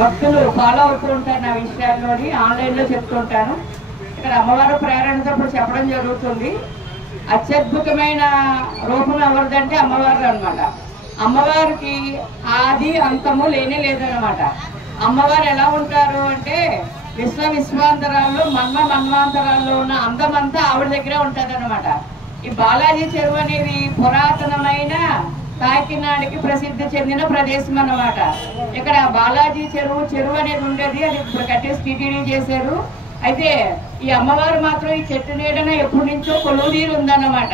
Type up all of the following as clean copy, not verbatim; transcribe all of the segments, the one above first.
భక్తులు ఫాలో అవుతూ ఉంటారు నా విషయాల్లోని ఆన్లైన్లో చెప్తుంటాను. ఇక్కడ అమ్మవారు ప్రేరణతో ఇప్పుడు చెప్పడం జరుగుతుంది. అత్యద్భుతమైన రూపం ఎవరిదంటే అమ్మవారు అనమాట. అమ్మవారికి ఆది అంతము లేనే లేదనమాట. అమ్మవారు ఎలా ఉంటారు అంటే విశ్వాంతరాల్లో మన్వాంతరాల్లో ఉన్న అందమంతా ఆవిడ దగ్గరే ఉంటుంది అనమాట. ఈ బాలాజీ చెరువు అనేది పురాతనమైన కాకినాడకి ప్రసిద్ధి చెందిన ప్రదేశం అన్నమాట. ఇక్కడ బాలాజీ చెరువు అనేది ఉండేది, అది ఇప్పుడు కట్టేసి టీటీడీ చేశారు. అయితే ఈ అమ్మవారు మాత్రం ఈ చెట్టు నీడన ఎప్పటి నుంచో కొలువుదీరు ఉందన్నమాట.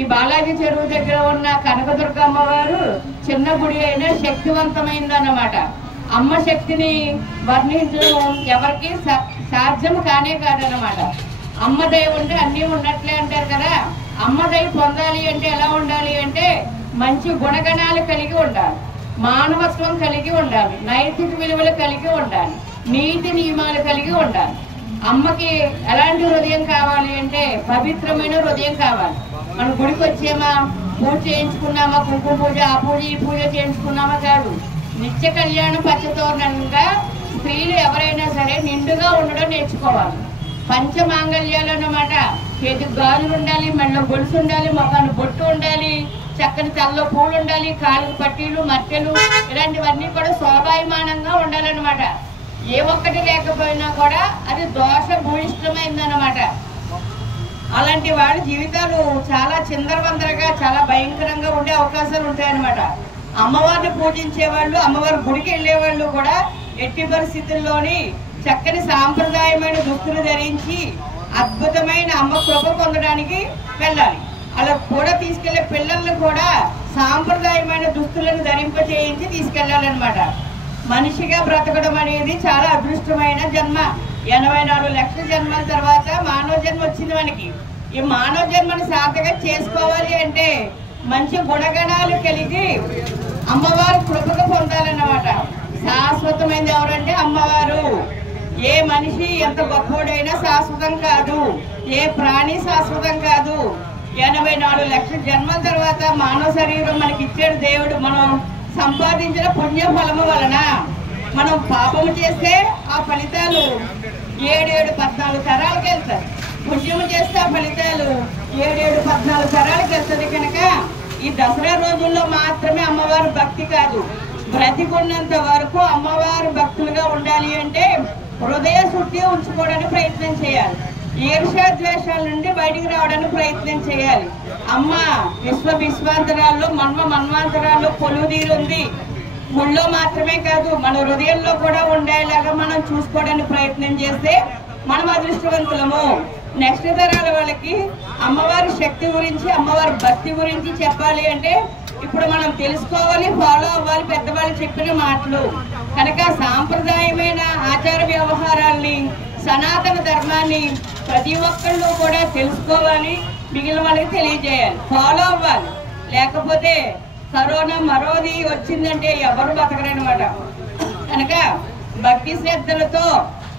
ఈ బాలాజీ చెరువు దగ్గర ఉన్న కనకదుర్గ అమ్మవారు చిన్న గుడి అయినా శక్తివంతమైందన్నమాట. అమ్మ శక్తిని వర్ణించడం ఎవరికి సాధ్యం కానే కాదన్నమాట. అమ్మ దయ ఉంటే అన్నీ ఉన్నట్లే అంటారు కదా. అమ్మ దయ పొందాలి అంటే ఎలా ఉండాలి అంటే మంచి గుణగణాలు కలిగి ఉండాలి, మానవత్వం కలిగి ఉండాలి, నైతిక విలువలు కలిగి ఉండాలి, నీతి నియమాలు కలిగి ఉండాలి. అమ్మకి ఎలాంటి హృదయం కావాలి అంటే పవిత్రమైన హృదయం కావాలి. మనం గుడికి వచ్చామా, పూజ చేయించుకున్నామా, కుంకుమ పూజ ఆ పూజ ఈ పూజ చేయించుకున్నామా కాదు. నిత్య కళ్యాణం పచ్చతోరణంగా స్త్రీలు ఎవరైనా సరే నిండుగా ఉండడం నేర్చుకోవాలి. పంచమాంగళ్యాలు అన్నమాట. చేతికి గాజులు ఉండాలి, మెడలో గొలుసు ఉండాలి, మొఖానికి బొట్టు ఉండాలి, చక్కని తలలో పూలు ఉండాలి, కాళ్ళకు పట్టీలు మట్టెలు ఇలాంటివన్నీ కూడా శోభాయమానంగా ఉండాలన్నమాట. ఏ ఒక్కటి లేకపోయినా కూడా అది దోష భూయిష్టమైందన్నమాట. అలాంటి వాళ్ళ జీవితాలు చాలా చిందరవందరగా చాలా భయంకరంగా ఉండే అవకాశాలు ఉంటాయన్నమాట. అమ్మవారిని పూజించే వాళ్ళు, అమ్మవారి గుడికి వెళ్ళే వాళ్ళు కూడా ఎట్టి పరిస్థితుల్లోని చక్కని సాంప్రదాయమైన దుస్తులు ధరించి అద్భుతమైన అమ్మ కృప పొందడానికి వెళ్ళాలి. అలా కూడా తీసుకెళ్లే పిల్లలను కూడా సాంప్రదాయమైన దుస్తులను ధరింపచేయించి తీసుకెళ్లాలన్నమాట. మనిషిగా బ్రతకడం అనేది చాలా అదృష్టమైన జన్మ. 84 లక్షల జన్మల తర్వాత మానవ జన్మ వచ్చింది మనకి. ఈ మానవ జన్మని సార్థకం చేసుకోవాలి అంటే మంచి గుణగణాలు కలిగి అమ్మవారు కృపగా పొందాలన్నమాట. శాశ్వతమైనది ఎవరంటే అమ్మవారు. ఏ మనిషి ఎంత గొప్పవాడైనా శాశ్వతం కాదు, ఏ ప్రాణి శాశ్వతం కాదు. 84 లక్షల జన్మల తర్వాత మానవ శరీరం మనకి ఇచ్చాడు దేవుడు. మనం సంపాదించిన పుణ్య ఫలము వలన మనం పాపము చేస్తే ఆ ఫలితాలు 7-14 తరాలకు వెళ్తాయి. పుణ్యము చేస్తే ఆ ఫలితాలు 7-14 తరాలకు వెళ్తుంది. కనుక ఈ దసరా రోజుల్లో మాత్రమే అమ్మవారి భక్తి కాదు, బ్రతికున్నంత వరకు అమ్మవారి భక్తులుగా ఉండాలి అంటే హృదయ శుద్ధి ఉంచుకోవడానికి ప్రయత్నం చేయాలి. ఈర్ష్యాద్వేషాల నుండి బయటికి రావడానికి ప్రయత్నం చేయాలి. అమ్మ విశ్వాంతరాల్లో మన్వాంతరాల్లో కొలువుదీరుంది. గుళ్ళో మాత్రమే కాదు మన హృదయంలో కూడా ఉండేలాగా మనం చూసుకోవడానికి ప్రయత్నం చేస్తే మనం అదృష్టవంతులము. నెక్స్ట్ తరాల వాళ్ళకి అమ్మవారి శక్తి గురించి, అమ్మవారి భక్తి గురించి చెప్పాలి అంటే ఇప్పుడు మనం తెలుసుకోవాలి, ఫాలో అవ్వాలి పెద్దవాళ్ళు చెప్పిన మాటలు. కనుక సాంప్రదాయమైన ఆచార వ్యవహారాల్ని, సనాతన ధర్మాన్ని ప్రతి ఒక్కళ్ళు కూడా తెలుసుకోవాలి, మిగిలిన వాళ్ళకి తెలియజేయాలి, ఫాలో అవ్వాలి. లేకపోతే కరోనా మరోది వచ్చిందంటే ఎవరు బతకరనమాట. కనుక భక్తి శ్రద్ధలతో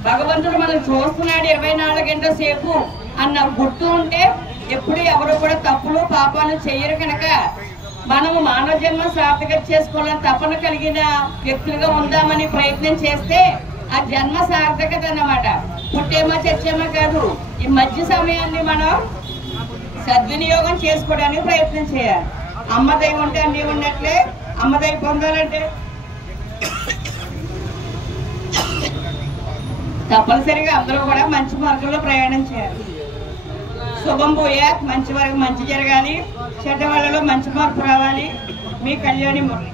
భగవంతుడు మనం చూస్తున్నాడు 24 గంటల సేపు అన్న గుర్తు ఉంటే ఎప్పుడు ఎవరు కూడా తప్పులు పాపాలు చెయ్యరు. కనుక మనము మానవ జన్మ సార్థకత చేసుకోవాలని తపన కలిగిన వ్యక్తులుగా ఉందామని ప్రయత్నం చేస్తే ఆ జన్మ సార్థకత అన్నమాట. పుట్టేమో చచ్చేమో కాదు, ఈ మధ్య సమయాన్ని మనం సద్వినియోగం చేసుకోవడానికి ప్రయత్నం చేయాలి. అమ్మ దయ ఉంటే అన్నీ ఉన్నట్లే. అమ్మ దయ పొందాలంటే తప్పనిసరిగా అందరూ కూడా మంచి మార్గంలో ప్రయాణం చేయాలి. శుభం పోయా, మంచి వరకు మంచి జరగాలి, చెడ్డ వాళ్ళలో మంచి మార్పు రావాలి. మీ కళ్యాణి మురళి.